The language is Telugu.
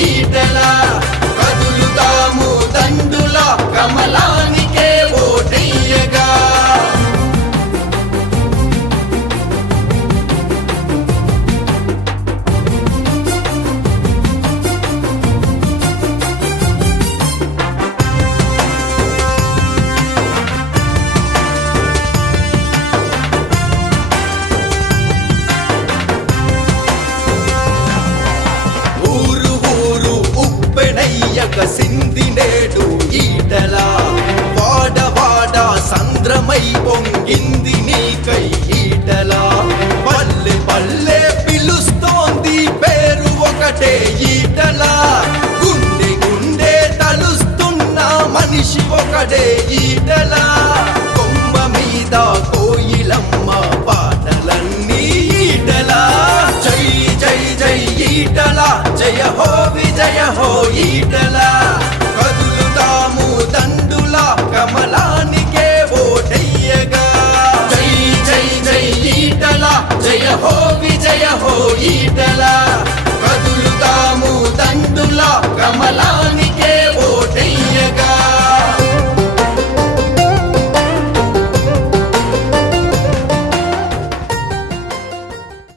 ఈటలా కదులుదాము దండుల కమలానికే ఓటెయ్యగా సిందినేడు ఈటలా వాడ వాడ సంద్రమై పొంగింది నీకై ఈటలా పల్లె పల్లె పిలుస్తోంది పేరు ఒకటే ఈటలా గుండె గుండె తలుస్తున్న మనిషి ఒకటే ఈటలా కొమ్మ మీద కోయిలమ్మ పాటలన్నీ ఈటలా జై జై జై ఈటలా జయ హో విజయ హో ఈటలా